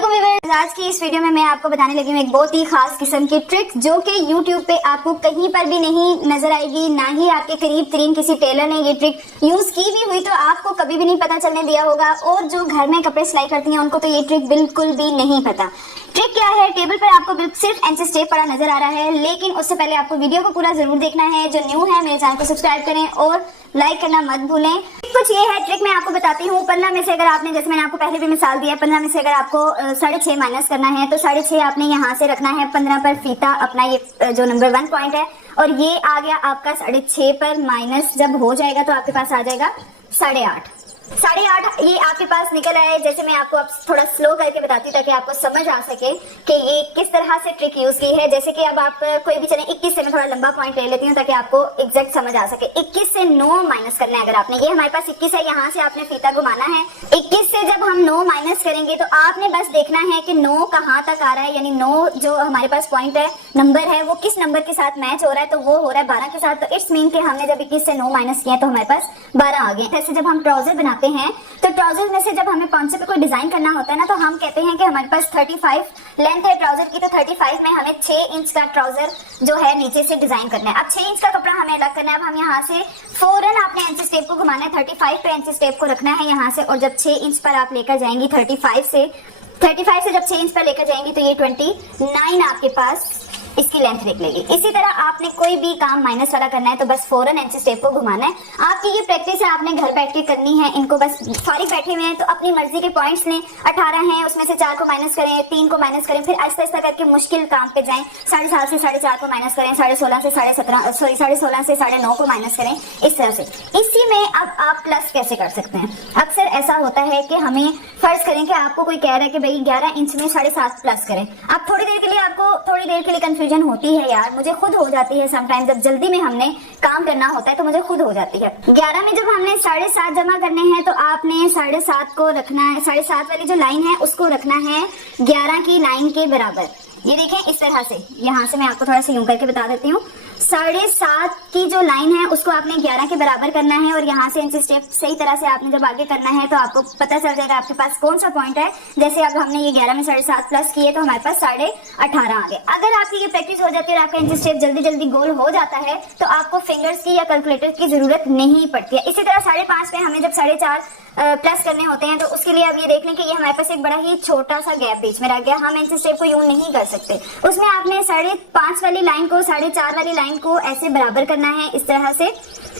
अस्सलामुअलैकुम व्यूअर्स, आज की इस वीडियो में मैं आपको बताने लगी हूँ एक बहुत ही खास किस्म की ट्रिक जो कि YouTube पे आपको कहीं पर भी नहीं नजर आएगी, ना ही आपके करीब तरीन किसी टेलर ने ये ट्रिक यूज की भी हुई तो आपको कभी भी नहीं पता चलने दिया होगा। और जो घर में कपड़े सिलाई करती हैं उनको तो ये ट्रिक बिल्कुल भी नहीं पता। ट्रिक क्या है? टेबल पर आपको सिर्फ इंच टेप पड़ा नजर आ रहा है, लेकिन उससे पहले आपको वीडियो को पूरा जरूर देखना है। जो न्यू है मेरे चैनल को सब्सक्राइब करें और लाइक करना मत भूलें। कुछ ये है ट्रिक मैं आपको बताती हूँ। 15 में से अगर आपने, जैसे मैंने आपको पहले भी मिसाल दिया, 15 में से अगर आपको 6.5 माइनस करना है तो 6.5 आपने यहाँ से रखना है 15 पर फीता अपना, ये जो नंबर 1 पॉइंट है, और ये आ गया आपका 6.5 पर माइनस जब हो जाएगा तो आपके पास आ जाएगा 8.5। 8.5 ये आपके पास निकल आए। जैसे मैं आपको अब थोड़ा स्लो करके बताती हूँ ताकि आपको समझ आ सके कि ये किस तरह से ट्रिक यूज की है। जैसे कि अब आप कोई भी चले 21 से, मैं थोड़ा लंबा पॉइंट ले लेती हूँ ताकि आपको एग्जैक्ट समझ आ सके। 21 से 9 माइनस करना है। अगर आपने, ये हमारे पास 21 है, यहाँ से आपने फीता घुमाना है। 21 से जब हम 9 माइनस करेंगे तो आपने बस देखना है कि 9 कहाँ तक आ रहा है, यानी 9 जो हमारे पास पॉइंट है, नंबर है, वो किस नंबर के साथ मैच हो रहा है। तो वो हो रहा है 12 के साथ। तो इट्स मीन कि हमने जब 21 से 9 माइनस किया तो हमारे पास 12 आ गए। ऐसे जब हम ट्राउजर बनाते हैं तो ट्राउजर में से जब हमें पांचे पे कोई डिजाइन करना होता है ना, तो हम कहते हैं कि हमारे पास 35 लेंथ है ट्राउजर की, तो 35 में हमें 6 इंच का ट्राउजर जो है नीचे से डिजाइन करना है। अब 6 इंच का कपड़ा हमें अलग करना है। अब हम यहाँ से फौरन आपने इंच टेप को घुमाना है, 35 पे इंच टेप को रखना है यहाँ से, और जब 6 इंच पर आप लेकर जाएंगी 35 से जब 6 इंच पर लेकर जाएंगी तो ये 29 आपके पास इसकी लेंथ निकलेगी। इसी तरह आपने कोई भी काम माइनस वाला करना है तो बस फौरन इंच टेप को घुमाना है। आपकी ये प्रैक्टिस है, आपने घर बैठ के करनी है। इनको बस फारिग बैठे हुए हैं तो अपनी मर्जी के पॉइंट्स लें। 18 हैं, उसमें से 4 को माइनस करें, 3 को माइनस करें, फिर आहिस्ता आहिस्ता करके मुश्किल काम पे जाएं। 7.5 से 4.5 को माइनस करें, 16.5 से 17.5, सॉरी 16.5 से 9.5 को माइनस करें, इस तरह से। इसी में अब आप प्लस कैसे कर सकते हैं? अक्सर ऐसा होता है कि हमें, फर्ज करें कि आपको कोई कह रहा है कि भाई 11 इंच में 7.5 प्लस करें। अब थोड़ी देर के लिए कंफ्यूजन होती है यार, मुझे खुद हो जाती है समटाइम। जब जल्दी में हमने काम करना होता है तो मुझे खुद हो जाती है। 11 में जब हमने 7.5 जमा करने हैं तो आपने 7.5 को रखना है, 7.5 वाली जो लाइन है उसको रखना है 11 की लाइन के बराबर। ये देखें इस तरह से, यहाँ से मैं आपको थोड़ा सा यूं करके बता देती हूँ। 7.5 की जो लाइन है उसको आपने 11 के बराबर करना है, और यहाँ से इंच स्टेप सही तरह से आपने जब आगे करना है तो आपको पता चल जाएगा आपके पास कौन सा पॉइंट है। जैसे अब हमने ये 11 में 7.5 प्लस किए तो हमारे पास 18.5 आ गए। अगर आपकी ये प्रैक्टिस हो जाती है और आपका इंच स्टेप जल्दी जल्दी गोल हो जाता है तो आपको फिंगर्स की या कैलकुलेटर की जरूरत नहीं पड़ती है। इसी तरह 5.5 पे हमें जब 4.5 प्लस करने होते हैं तो उसके लिए अब ये देख लें कि ये हमारे पास एक बड़ा ही छोटा सा गैप बीच में रह गया। हम इंच स्टेप को यूं नहीं कर सकते। उसमें आपने 5.5 वाली लाइन को 4.5 वाली लाइन को ऐसे बराबर करना है। इस तरह से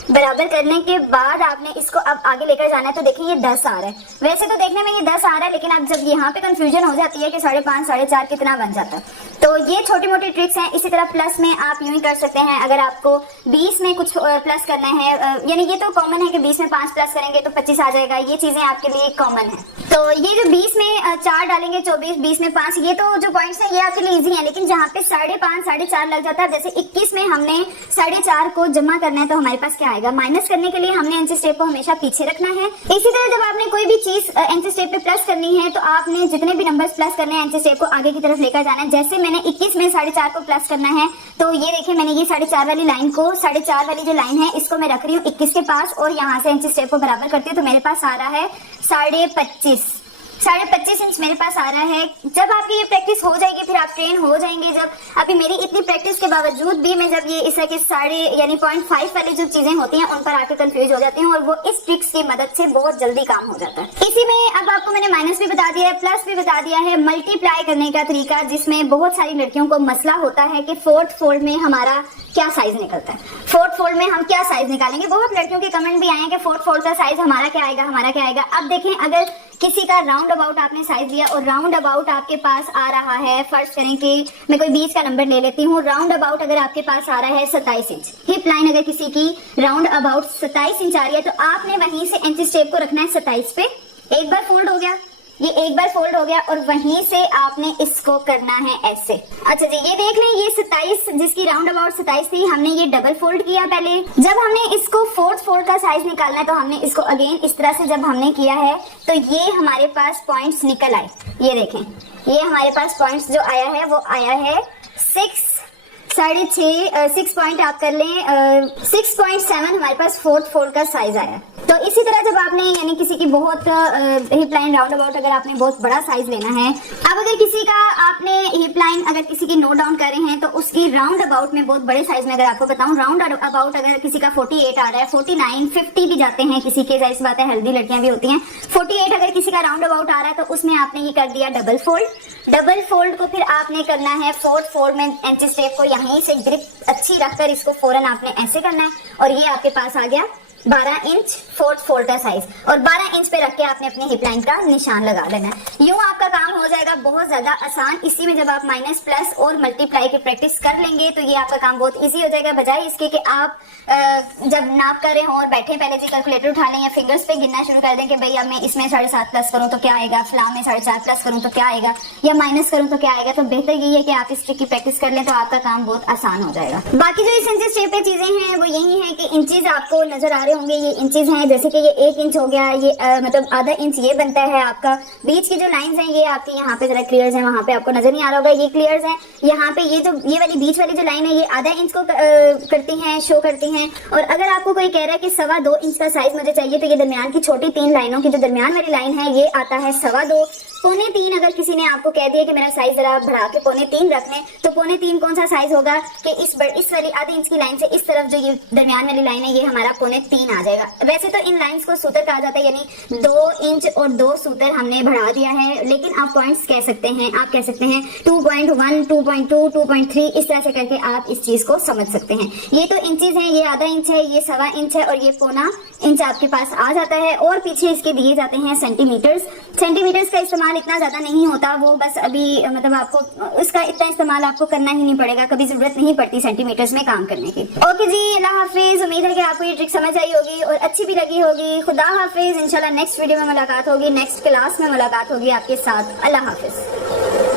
बराबर करने के बाद आपने इसको अब आगे लेकर जाना है। तो देखिए ये 10 आ रहा है। वैसे तो देखने में ये 10 आ रहा है, लेकिन अब जब यहाँ पे कंफ्यूजन हो जाती है कि 5.5 4.5 कितना बन जाता है। तो ये छोटी मोटी ट्रिक्स हैं। इसी तरह प्लस में आप यूं ही कर सकते हैं। अगर आपको 20 में कुछ प्लस करना है, यानी ये तो कॉमन है कि 20 में 5 प्लस करेंगे तो 25 आ जाएगा। ये चीजें आपके लिए कॉमन है। तो ये जो 20 में 4 डालेंगे 24, 20 में 5, ये तो जो पॉइंट्स हैं ये आपके लिए इजी है। लेकिन जहाँ पे 5.5 4.5 लग जाता है, जैसे 21 में हमने 4.5 को जमा करना है तो हमारे पास क्या आएगा? माइनस करने के लिए हमने इंच स्टेप को हमेशा पीछे रखना है। इसी तरह जब आपने कोई भी चीज इंच स्टेप पे प्लस करनी है तो आपने जितने भी नंबर्स प्लस करने हैं इंच स्टेप को आगे की तरफ लेकर जाना है। जैसे मैंने 21 में 4.5 को प्लस करना है तो ये देखिए मैंने ये 4.5 वाली लाइन को, 4.5 वाली जो लाइन है इसको मैं रख रही हूँ 21 के पास, और यहाँ से इंच स्टेप को बराबर करती हूँ तो मेरे पास आ रहा है 25.5 इंच मेरे पास आ रहा है। जब आपकी ये प्रैक्टिस हो जाएगी, फिर आप ट्रेन हो जाएंगे। जब अभी मेरी इतनी प्रैक्टिस के बावजूद भी मैं जब ये इस तरह के 0.5 वाली जो चीजें होती हैं उन पर आके कंफ्यूज हो जाती हूँ, और वो इस ट्रिक्स की मदद से बहुत जल्दी काम हो जाता है। इसी में अब आपको मैंने माइनस भी बता दिया है, प्लस भी बता दिया है, मल्टीप्लाई करने का तरीका, जिसमें बहुत सारी लड़कियों को मसला होता है कि 4th फोल्ड में हमारा क्या साइज निकलता है। 4th फोल्ड में हम क्या साइज निकालेंगे? बहुत लड़कियों के कमेंट भी आए हैं कि 4th फोल्ड का साइज हमारा क्या आएगा। अब देखें, अगर किसी का राउंड अबाउट आपने साइज लिया और राउंड अबाउट आपके पास आ रहा है, फर्ज करें कि मैं कोई 20 का नंबर ले लेती हूँ। राउंड अबाउट अगर आपके पास आ रहा है 27 इंच, हिप लाइन अगर किसी की राउंड अबाउट 27 इंच आ रही है तो आपने वहीं से इंच स्टेप को रखना है 27 पे। एक बार फोल्ड हो गया, ये एक बार फोल्ड हो गया, और वहीं से आपने इसको करना है ऐसे। अच्छा जी, ये देख लें, ये 27 जिसकी राउंड अबाउट 27 थी, हमने ये डबल फोल्ड किया पहले। जब हमने इसको 4th फोल्ड का साइज निकालना है तो हमने इसको अगेन इस तरह से जब हमने किया है तो ये हमारे पास पॉइंट्स निकल आए। ये देखें, ये हमारे पास पॉइंट्स जो आया है वो आया है 6 पॉइंट आप कर लें 6.7 हमारे पास 4th फोल्ड का साइज आया। तो इसी तरह जब आपने यानी किसी की बहुत हिप लाइन राउंड अबाउट अगर आपने बहुत बड़ा साइज लेना है, अब अगर किसी का आपने हिप लाइन अगर किसी की नोट डाउन कर रहे हैं तो उसकी राउंड अबाउट में बहुत बड़े साइज में अगर आपको बताऊं, राउंड अबाउट अगर किसी का 48 आ रहा है, 49, 50 भी जाते हैं किसी के, जाहिर सी बात है हेल्दी लड़कियां भी होती हैं। 48 अगर किसी का राउंड अबाउट आ रहा है तो उसमें आपने ये कर दिया डबल फोल्ड। डबल फोल्ड को फिर आपने करना है फोर्थ फोल्ड में एंटी स्टेप को यहीं से ग्रिप अच्छी रखकर इसको फौरन आपने ऐसे करना है और ये आपके पास आ गया 12 इंच फोर्थ फोल्ड का साइज, और 12 इंच पे रख के आपने अपने हिप लाइन का निशान लगा लेना है। यूं आपका काम हो जाएगा बहुत ज्यादा आसान। इसी में जब आप माइनस प्लस और मल्टीप्लाई की प्रैक्टिस कर लेंगे तो ये आपका काम बहुत इजी हो जाएगा, बजाय इसके कि आप जब नाप कर रहे हो और बैठे पहले से कैलकुलेटर उठा लें या फिंगर्स पे गिनना शुरू कर दें कि भाई अब मैं इसमें 7.5 प्लस करूं तो क्या आएगा, फला में 4.5 प्लस करूं तो क्या आएगा, या माइनस करूं तो क्या आएगा। तो बेहतर यही है कि आप इस ट्रिक की प्रैक्टिस कर लें तो आपका काम बहुत आसान हो जाएगा। बाकी जो इस इंचेस शेप पे चीजें हैं वो यही है कि इंचेस आपको नजर आ रहे होंगे, ये इंचेस हैं, जैसे कि ये 1 इंच हो गया, ये मतलब आधा इंच ये बनता है आपका। बीच की जो लाइंस हैं ये आपकी यहाँ पे जरा क्लियर्स हैं, वहां पे आपको नजर नहीं आ रहा होगा, ये क्लियर्स हैं। यहाँ पे ये वाली बीच वाली जो लाइन है ये आधा इंच को करती हैं, शो करती हैं। और अगर आपको कोई कह रहा है कि 2.25 इंच का साइज मुझे चाहिए तो ये दरमियान की छोटी 3 लाइनों की जो दरमियान वाली लाइन है ये आता है 2.25। 2.25 अगर किसी ने आपको कह दिया कि मेरा साइज जरा बढ़ा के 2.25 रख लें तो 2.25 कौन सा साइज होगा कि इस वाली आधे इंच की लाइन से इस तरफ जो ये दरमियान वाली लाइन है ये हमारा 2.25 आ जाएगा। वैसे तो इन लाइंस को सूत्र कहा जाता है, यानी 2 इंच और 2 सूत्र हमने बढ़ा दिया है, लेकिन आप पॉइंट्स कह सकते हैं, आप कह सकते हैं 2.1, 2.2, 2.3, इस तरह से करके आप इस चीज को समझ सकते हैं। ये तो इंचेस हैं, ये आधा इंच है, ये 1.25 इंच है और ये 0.25 इंच आपके पास आ जाता है। और पीछे इसके दिए जाते हैं सेंटीमीटर्स। सेंटीमीटर्स का इस्तेमाल इतना ज्यादा नहीं होता, वो बस अभी मतलब आपको उसका इतना इस्तेमाल आपको करना ही नहीं पड़ेगा, कभी जरूरत नहीं पड़ती सेंटीमीटर्स में काम करने की। ओके जी, अल्लाह हाफिज। उम्मीद है कि आपको ये ट्रिक समझ आई होगी और अच्छी भी लगी होगी। खुदा हाफिज। इंशाल्लाह नेक्स्ट वीडियो में मुलाकात होगी, नेक्स्ट क्लास में मुलाकात होगी आपके साथ। अल्लाह हाफिज।